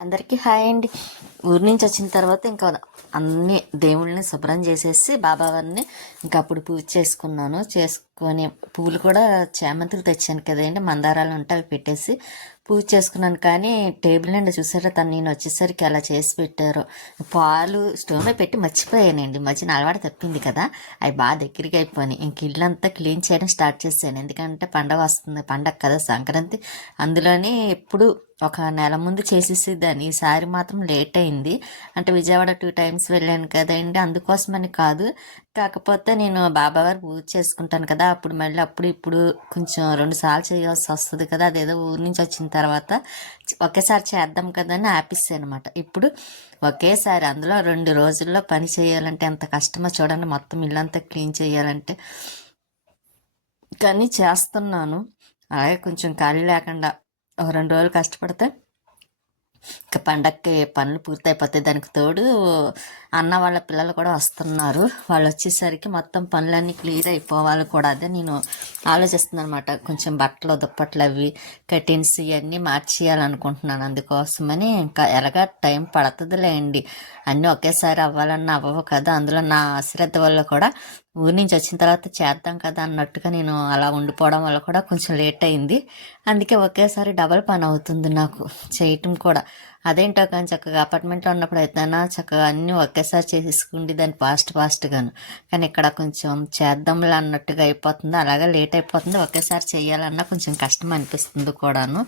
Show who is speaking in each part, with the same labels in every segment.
Speaker 1: అందరికీ హాయ్ అండి. ఊరి నుంచి వచ్చిన తర్వాత ఇంకా అన్ని దేవుళ్ళని శుభ్రం చేసేసి బాబావారిని ఇంకా అప్పుడు పూజ చేసుకున్నాను. కొన్ని పువ్వులు కూడా చామంతులు తెచ్చాను కదండి మందారాలు ఉంటే అవి పెట్టేసి పూజ చేసుకున్నాను. కానీ టేబుల్ నిండా చూసారా తను నేను వచ్చేసరికి అలా చేసి పెట్టారు. పాలు స్టవ్ మీద పెట్టి మర్చిపోయానండి. మధ్యన అలవాటు తప్పింది కదా అవి బాగా దగ్గరికి అయిపోయినాయి. ఇంక ఇల్లంతా క్లీన్ చేయడం స్టార్ట్ చేశాను. ఎందుకంటే పండగ వస్తుంది పండగ కదా సంక్రాంతి. అందులోనే ఎప్పుడు ఒక నెల ముందు చేసేసేదాన్ని. ఈసారి మాత్రం లేట్ అయింది. అంటే విజయవాడ టూ టైమ్స్ వెళ్ళాను కదండి అందుకోసమని కాదు. కాకపోతే నేను బాబావారు పూజ చేసుకుంటాను కదా అప్పుడు మళ్ళీ అప్పుడు ఇప్పుడు కొంచెం రెండు సార్లు చేయాల్సి వస్తుంది కదా అదేదో ఊరి నుంచి వచ్చిన తర్వాత ఒకేసారి చేద్దాం కదా అని ఆపిస్తాయి అనమాట ఇప్పుడు ఒకేసారి అందులో రెండు రోజుల్లో పని చేయాలంటే ఎంత కష్టమో చూడండి మొత్తం ఇల్లంతా క్లీన్ చేయాలంటే. కానీ చేస్తున్నాను. అలాగే కొంచెం ఖాళీ లేకుండా ఒక రెండు రోజులు కష్టపడితే ఇక పండక్కి పనులు పూర్తయిపోతాయి దానికి తోడు అన్న వాళ్ళ పిల్లలు కూడా వస్తున్నారు. వాళ్ళు వచ్చేసరికి మొత్తం పనులన్నీ క్లియర్ అయిపోవాలి కూడా అదే నేను ఆలోచిస్తున్నాను అనమాట కొంచెం బట్టలు దుప్పట్లు అవి కటిన్స్ ఇవన్నీ మార్చేయాలనుకుంటున్నాను. అందుకోసమని ఇంకా ఎలాగా టైం పడుతుందిలేండి. అన్నీ ఒకేసారి అవ్వాలన్నా అవ్వవు కదా. అందులో నా అశ్రద్ధ వల్ల కూడా ఊరి నుంచి వచ్చిన తర్వాత చేద్దాం కదా అన్నట్టుగా నేను అలా ఉండిపోవడం వల్ల కూడా కొంచెం లేట్ అయింది. అందుకే ఒకేసారి డబల్ పని అవుతుంది నాకు చేయటం కూడా. అదేంటో కానీ చక్కగా అపార్ట్మెంట్లో ఉన్నప్పుడు అయితేనా చక్కగా అన్నీ ఒకేసారి చేసేసుకుండి దాన్ని ఫాస్ట్ ఫాస్ట్గాను. కానీ ఇక్కడ కొంచెం చేద్దాంలే అన్నట్టుగా అయిపోతుంది. అలాగే లేట్ అయిపోతుంది. ఒకేసారి చేయాలన్నా కొంచెం కష్టం అనిపిస్తుంది కూడాను.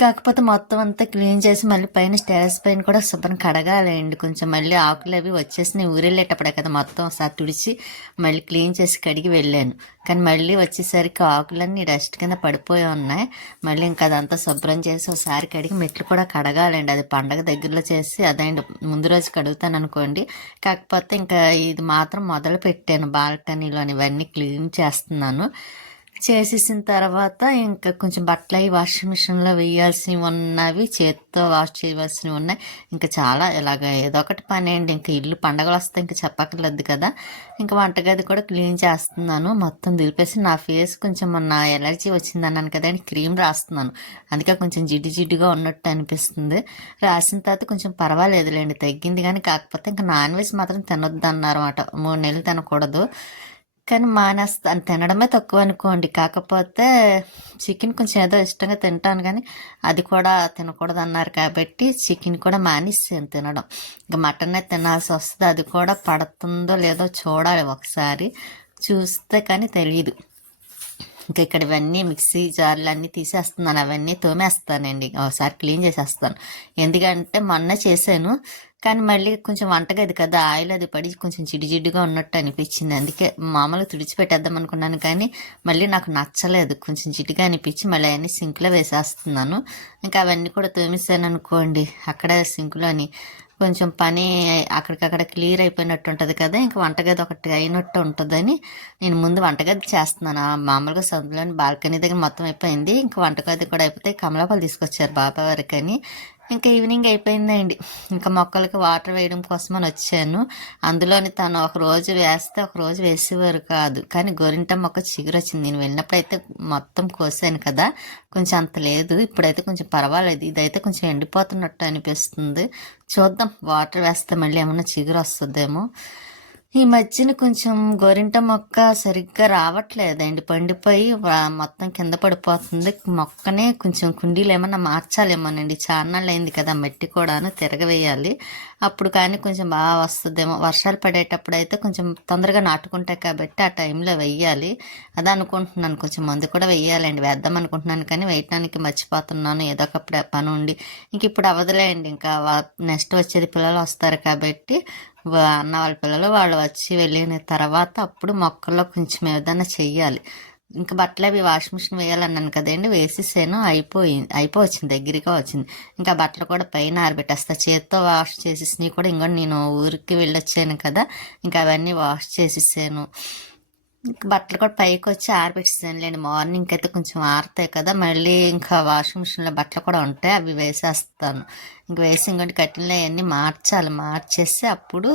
Speaker 1: కాకపోతే మొత్తం అంతా క్లీన్ చేసి మళ్ళీ పైన స్టేరస్ పైన కూడా శుభ్రం కడగాలండి. కొంచెం మళ్ళీ ఆకులు అవి వచ్చేసి ఊరెళ్ళేటప్పుడే కదా మొత్తం ఒకసారి తుడిచి మళ్ళీ క్లీన్ చేసి కడిగి వెళ్ళాను. కానీ మళ్ళీ వచ్చేసరికి ఆకులన్నీ డస్ట్ కింద పడిపోయి ఉన్నాయి. మళ్ళీ ఇంకా అదంతా శుభ్రం చేసి ఒకసారి కడిగి మెట్లు కూడా కడగాలండి. అది పండగ దగ్గరలో చేసి అదండి ముందు రోజు కడుగుతాను అనుకోండి. కాకపోతే ఇంకా ఇది మాత్రం మొదలు పెట్టాను. బాల్కనీలో ఇవన్నీ క్లీన్ చేస్తున్నాను. చేసేసిన తర్వాత ఇంకా కొంచెం బట్టలు అవి వాషింగ్ మిషన్లో వేయాల్సినవి ఉన్నవి చేత్తో వాష్ చేయవలసినవి ఉన్నాయి. ఇంకా చాలా ఇలాగ ఏదో ఒకటి పని అండి. ఇంకా ఇల్లు పండగలు వస్తే ఇంకా చెప్పక్కర్లేదు కదా. ఇంకా వంటగది కూడా క్లీన్ చేస్తున్నాను. మొత్తం దులిపేసి నా ఫేస్ కొంచెం మొన్న ఎలర్జీ వచ్చింది అన్నాను కదా అని క్రీమ్ రాస్తున్నాను. అందుకే కొంచెం జిడ్డు జిడ్డుగా ఉన్నట్టు అనిపిస్తుంది. రాసిన తర్వాత కొంచెం పర్వాలేదులేండి. తగ్గింది కానీ కాకపోతే ఇంకా నాన్ వెజ్ మాత్రం తినొద్దు అన్నారు మూడు నెలలు తినకూడదు. కానీ మానేస్తాను తినడమే తక్కువ అనుకోండి. కాకపోతే చికెన్ కొంచెం ఏదో ఇష్టంగా తింటాను కానీ అది కూడా తినకూడదు అన్నారు కాబట్టి చికెన్ కూడా మానేసాను తినడం. ఇంకా మటనే తినాల్సి వస్తుంది. అది కూడా పడుతుందో లేదో చూడాలి ఒకసారి. చూస్తే కానీ తెలియదు ఇంకా ఇక్కడ ఇవన్నీ మిక్సీ జార్లు అన్నీ తీసేస్తున్నాను. అవన్నీ తోమేస్తానండి. ఒకసారి క్లీన్ చేసేస్తాను. ఎందుకంటే మొన్న చేశాను. కానీ మళ్ళీ కొంచెం వంటగది కదా ఆయిల్ అది పడి కొంచెం జిడ్డు ఉన్నట్టు అనిపించింది. అందుకే మామూలుగా తుడిచిపెట్టేద్దాం అనుకున్నాను కానీ మళ్ళీ నాకు నచ్చలేదు. కొంచెం జిడ్డుగా అనిపించి మళ్ళీ అవన్నీ సింక్లో వేసేస్తున్నాను. ఇంకా అవన్నీ కూడా తోమిస్తాను అనుకోండి అక్కడ సింక్లోని కొంచెం పని అక్కడికక్కడ క్లియర్ అయిపోయినట్టు ఉంటుంది కదా ఇంకా వంటగది ఒకటి అయినట్టు ఉంటుందని నేను ముందు వంటగది చేస్తున్నాను. మామూలుగా సందులోని బాల్కనీ దగ్గర మొత్తం అయిపోయింది. ఇంకా వంటగది కూడా అయిపోతే కమలాపాలు తీసుకొచ్చారు బాబా వారికి అని ఇంకా ఈవినింగ్ అయిపోయిందండి. ఇంకా మొక్కలకి వాటర్ వేయడం కోసమని వచ్చాను. అందులోని తను ఒక రోజు వేస్తే ఒక రోజు వేసేవారు కాదు. కానీ గోరింట మొక్క చిగురు వచ్చింది. నేను వెళ్ళినప్పుడు అయితే మొత్తం కోసాను కదా. కొంచెం అంత లేదు. ఇప్పుడైతే కొంచెం పర్వాలేదు. ఇదైతే కొంచెం ఎండిపోతున్నట్టు అనిపిస్తుంది. చూద్దాం. వాటర్ వేస్తే మళ్ళీ ఏమైనా చిగురు వస్తుందేమో. ఈ మధ్యన కొంచెం గోరింట మొక్క సరిగ్గా రావట్లేదండి. పండిపోయి మొత్తం కింద పడిపోతుంది. మొక్కనే కొంచెం కుండీలు ఏమన్నా మార్చాలేమోనండి. చాన్నాళ్ళు అయింది కదా మట్టి కూడాను తిరగవేయాలి. అప్పుడు కానీ కొంచెం బాగా వస్తుందేమో. వర్షాలు పడేటప్పుడు అయితే కొంచెం తొందరగా నాటుకుంటాయి కాబట్టి ఆ టైంలో వెయ్యాలి. అదే అనుకుంటున్నాను. కొంచెం మందు కూడా వెయ్యాలండి. వేద్దాం అనుకుంటున్నాను కానీ వేయటానికి మర్చిపోతున్నాను. ఏదో ఒక పని ఉండి ఇంక ఇప్పుడు అవదులేండి. ఇంకా నెక్స్ట్ వచ్చేది పిల్లలు వస్తారు కాబట్టి అన్న వాళ్ళ పిల్లలు వాళ్ళు వచ్చి వెళ్ళిన తర్వాత అప్పుడు మొక్కల్లో కొంచెం ఏదైనా చెయ్యాలి. ఇంకా బట్టలు అవి వాషింగ్ మిషన్ వేయాలన్నాను కదండి వేసేసాను అయిపోయింది అయిపోవచ్చింది దగ్గరగా వచ్చింది. ఇంకా బట్టలు కూడా పైన ఆరబెట్టేస్తా. చేత్తో వాష్ చేసేసినవి కూడా ఇంకో నేను ఊరికి వెళ్ళొచ్చాను కదా ఇంకా అవన్నీ వాష్ చేసేసాను. బట్టలు కూడా పైకి వచ్చి ఆరబెట్టేసానులేండి మార్నింగ్ అయితే కొంచెం ఆరుతాయి కదా మళ్ళీ ఇంకా వాషింగ్ మిషన్లో బట్టలు కూడా ఉంటాయి అవి వేసేస్తాను. ఇంక వేసి ఇంకోటి కటిన్లు అవన్నీ మార్చాలి. మార్చేసి అప్పుడు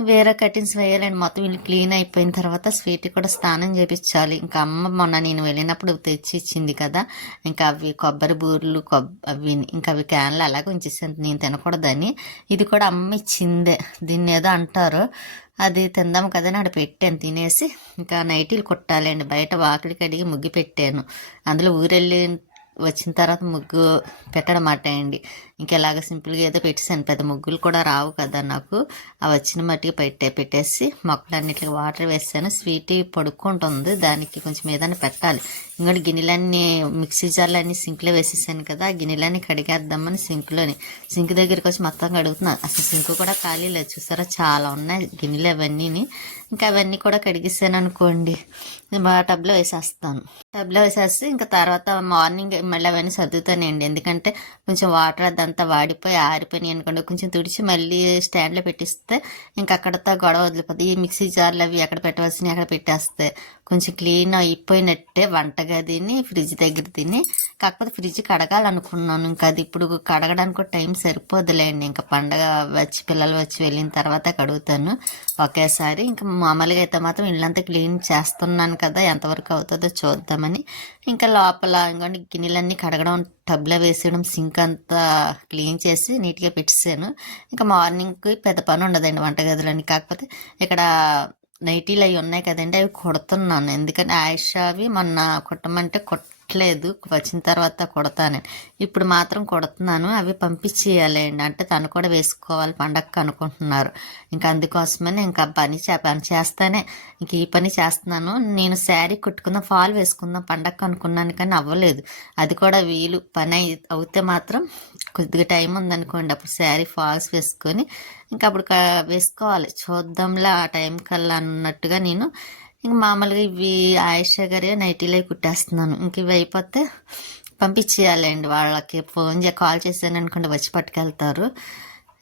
Speaker 1: వేరే కటింగ్స్ వేయాలండి. మొత్తం ఇల్లు క్లీన్ అయిపోయిన తర్వాత స్వీట్ కూడా స్నానం చేపించాలి ఇంకా అమ్మ మొన్న నేను వెళ్ళినప్పుడు తెచ్చి ఇచ్చింది కదా ఇంకా అవి కొబ్బరి బూర్లు కొబ్ అవి ఇంకా అవి క్యాన్లు అలాగే ఉంచేసాను నేను తినకూడదని. ఇది కూడా అమ్మ ఇచ్చిందే. దీన్ని ఏదో అంటారు అది తిందాం కదా అని ఆడ పెట్టాను. తినేసి ఇంకా నైటీలు కుట్టాలండి. బయట వాకిలి కడిగి ముగ్గు పెట్టాను. అందులో ఊరెళ్ళి వచ్చిన తర్వాత ముగ్గు పెట్టడం అండి ఇంకా ఇలాగ సింపుల్గా ఏదో పెట్టేసాను పెద్ద ముగ్గులు కూడా రావు కదా నాకు. అవి వచ్చిన మట్టికి పెట్టే పెట్టేసి మొక్కలన్నిటికి వాటర్ వేసాను స్వీట్ పడుకుంటుంది దానికి కొంచెం ఏదైనా పెట్టాలి. ఇంకోటి గిన్నెలన్నీ మిక్సీ జార్లు అన్ని సింక్లో వేసేసాను కదా ఆ గిన్నెలన్నీ కడిగేద్దామని సింక్లోని. సింక్ దగ్గరికి వచ్చి మొత్తం కడుగుతున్నాను అసలు సింక్ కూడా ఖాళీ లేదు. చూసారా? చాలా ఉన్నాయి గిన్నెలు అవన్నీని. ఇంకా అవన్నీ కూడా కడిగిస్తాను అనుకోండి. మా టబ్లో వేసేస్తాను. టబ్లో వేసేస్తే ఇంకా తర్వాత మార్నింగ్ మళ్ళీ అవన్నీ సర్దుతానండి ఎందుకంటే కొంచెం వాటర్ అంతా వాడిపోయి ఆరిపోయినాయి అనుకోండి కొంచెం తుడిచి మళ్ళీ స్టాండ్లో పెట్టిస్తే ఇంకా అక్కడతో గొడవ వదిలిపోతుంది ఈ మిక్సీ జార్లు అవి ఎక్కడ పెట్టవలసినవి అక్కడ పెట్టేస్తే కొంచెం క్లీన్ అయిపోయినట్టే వంటగదిని ఫ్రిడ్జ్ దగ్గర తిని కాకపోతే ఫ్రిడ్జ్ కడగాలనుకున్నాను. ఇంకా అది ఇప్పుడు కడగడానికి టైం సరిపోదులేండి. ఇంకా పండగ వచ్చి పిల్లలు వచ్చి వెళ్ళిన తర్వాత కడుగుతాను. ఒకేసారి ఇంకా మామూలుగా అయితే మాత్రం ఇళ్ళంతా క్లీన్ చేస్తున్నాను కదా ఎంతవరకు అవుతుందో చూద్దామని. ఇంకా లోపల ఇంకోండి గిన్నెలన్నీ కడగడం టబ్లో వేసేయడం సింక్ అంతా క్లీన్ చేసి నీట్గా పెట్టేసాను ఇంకా మార్నింగ్కి పెద్ద పని ఉండదండి వంటగదిలోని. కాకపోతే ఇక్కడ నైటీలు అవి ఉన్నాయి కదండి అవి కుడుతున్నాను. ఎందుకంటే ఆయిషావి మొన్న కుట్టమంటే కొట్టలేదు వచ్చిన తర్వాత కొడతాను ఇప్పుడు మాత్రం కుడుతున్నాను. అవి పంపించేయాలండి అంటే తను కూడా వేసుకోవాలి. పండగ అనుకుంటున్నారు. ఇంకా అందుకోసమని ఇంకా పని చే పని చేస్తానే. ఇంక ఈ పని చేస్తున్నాను. నేను శారీ కుట్టుకుందాం ఫాల్ వేసుకుందాం పండగ అనుకున్నాను కానీ అవ్వలేదు. అది కూడా వీలు. పని అవుతే మాత్రం కొద్దిగా టైం ఉందనుకోండి. అప్పుడు శారీ ఫాల్స్ వేసుకొని ఇంకా అప్పుడు వేసుకోవాలి. చూద్దాంలా ఆ టైం కల్లా అన్నట్టుగా నేను ఇంక మామూలుగా ఇవి ఆయుష గారి నైటీలో కుట్టేస్తున్నాను. ఇంక ఇవి అయిపోతే పంపించేయాలండి వాళ్ళకి. ఫోన్ చే కాల్ చేశాను అనుకోండి వచ్చి పట్టుకెళ్తారు.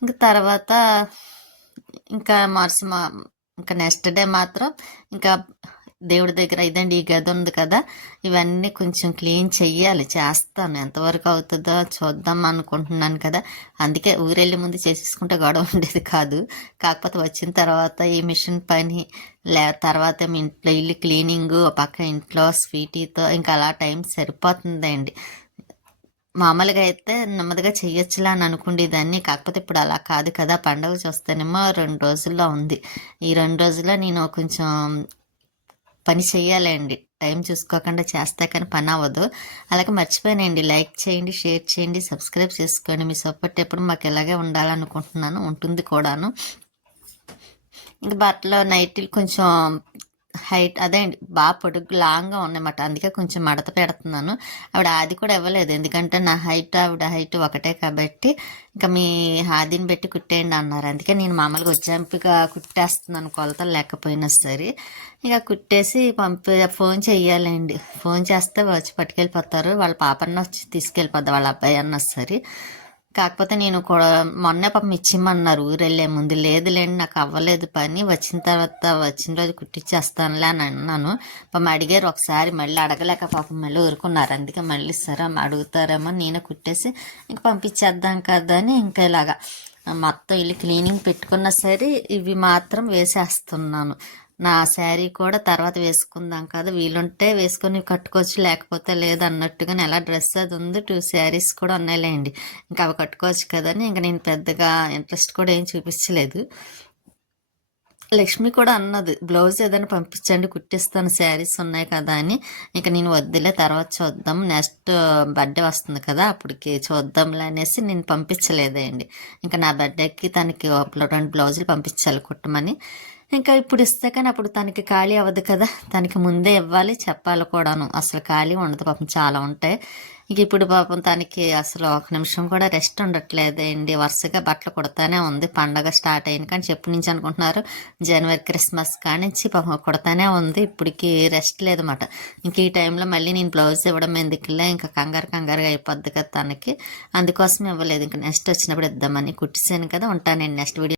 Speaker 1: ఇంకా తర్వాత ఇంకా మరుస ఇంకా నెక్స్ట్ డే మాత్రం ఇంకా దేవుడి దగ్గర ఇదండి ఈ గది ఉంది కదా ఇవన్నీ కొంచెం క్లీన్ చెయ్యాలి. చేస్తాను. ఎంతవరకు అవుతుందో చూద్దాం అనుకుంటున్నాను కదా. అందుకే ఊరెళ్ళి ముందు చేసేసుకుంటే గొడవ ఉండేది కాదు. కాకపోతే వచ్చిన తర్వాత ఈ మిషన్ పని లే తర్వాత మీ ఇంట్లో ఇల్లు క్లీనింగ్ పక్క ఇంట్లో స్వీటీతో ఇంకా అలా టైం సరిపోతుందండి. మామూలుగా అయితే నెమ్మదిగా చెయ్యొచ్చులా అని అనుకుండేదాన్ని. కాకపోతే ఇప్పుడు అలా కాదు కదా. పండుగ చూస్తేనేమో రెండు రోజుల్లో ఉంది. ఈ రెండు రోజుల్లో నేను కొంచెం పని చేయాలండి టైం చూసుకోకుండా చేస్తే కానీ పని అవ్వదు. అలాగే మర్చిపోయానండి. లైక్ చేయండి షేర్ చేయండి సబ్స్క్రైబ్ చేసుకోండి. మీ సపోర్ట్ ఎప్పుడు మాకు ఇలాగే ఉండాలనుకుంటున్నాను. ఉంటుంది కూడాను. ఇంకా బట్టలు నైట్లు కొంచెం హైట్ అదే అండి. బాగా పొడుగు లాంగ్గా ఉన్నమాట అందుకే కొంచెం మడత పెడుతున్నాను. ఆవిడ ఆది కూడా ఇవ్వలేదు. ఎందుకంటే నా హైట్ ఆవిడ హైట్ ఒకటే కాబట్టి ఇంకా మీ ఆదిని పెట్టి కుట్టేయండి అన్నారు. అందుకే నేను మామూలుగా వచ్చాంపిగా కుట్టేస్తున్నాను కొలతలు లేకపోయినా సరే. ఇక కుట్టేసి పంపి ఫోన్ చెయ్యాలండి. ఫోన్ చేస్తే వచ్చి పట్టుకెళ్ళిపోతారు. వాళ్ళ పాపన్న వచ్చి తీసుకెళ్ళిపోద్ది. వాళ్ళ అబ్బాయి అన్న సరే. కాకపోతే నేను కూడా మొన్నే పాపం ఇచ్చిమన్నారు ఊరు వెళ్ళే ముందు లేదులేండి నాకు అవ్వలేదు పని వచ్చిన తర్వాత వచ్చిన రోజు కుట్టించేస్తానులే అని అన్నాను. పాపం అడిగారు ఒకసారి మళ్ళీ అడగలేక పాపం మళ్ళీ ఊరుకున్నారు. అందుకే మళ్ళీ సరే అడుగుతారేమో నేనే కుట్టేసి ఇంక పంపించేద్దాం కదా అని ఇంకా ఇలాగా మొత్తం ఇల్లు క్లీనింగ్ పెట్టుకున్నా సరే ఇవి మాత్రం వేసేస్తున్నాను. నా శారీ కూడా తర్వాత వేసుకుందాం కదా. వీలుంటే వేసుకొని కట్టుకోవచ్చు లేకపోతే లేదు అన్నట్టుగా ఎలా డ్రెస్ అది ఉంది టూ శారీస్ కూడా ఉన్నాయిలేండి. ఇంకా అవి కట్టుకోవచ్చు కదని ఇంకా నేను పెద్దగా ఇంట్రెస్ట్ కూడా ఏం చూపించలేదు. లక్ష్మి కూడా అన్నది బ్లౌజ్ ఏదైనా పంపించండి కుట్టిస్తాను శారీస్ ఉన్నాయి కదా అని. ఇక నేను వద్దులే తర్వాత చూద్దాం. నెక్స్ట్ బర్త్డే వస్తుంది కదా అప్పటికి చూద్దాంలే అనేసి నేను పంపించలేదండి. ఇంకా నా బర్త్డేకి తనకి రెండు బ్లౌజులు పంపించాలి కుట్టమని. ఇంకా ఇప్పుడు ఇస్తే కానీ అప్పుడు తనకి ఖాళీ అవ్వదు కదా. తనకి ముందే ఇవ్వాలి చెప్పాలి కూడాను. అసలు ఖాళీ ఉండదు పాపం చాలా ఉంటాయి. ఇంక ఇప్పుడు పాపం తనకి అసలు ఒక నిమిషం కూడా రెస్ట్ ఉండట్లేదండి వరుసగా బట్టలు కుడతానే ఉంది. పండగ స్టార్ట్ అయింది కానీ చెప్పు నుంచి అనుకుంటున్నారు? జనవరి క్రిస్మస్ కానించి పాపం కుడతానే ఉంది. ఇప్పటికి రెస్ట్ లేదన్నమాట. ఇంక ఈ టైంలో మళ్ళీ నేను బ్లౌజ్ ఇవ్వడం ఎందుకులే? ఇంకా కంగారు కంగారుగా అయిపోద్ది కదా తనకి. అందుకోసం ఇవ్వలేదు. ఇంకా నెక్స్ట్ వచ్చినప్పుడు ఇద్దామని. కుట్టిసాను కదా ఉంటానండి నెక్స్ట్ వీడియో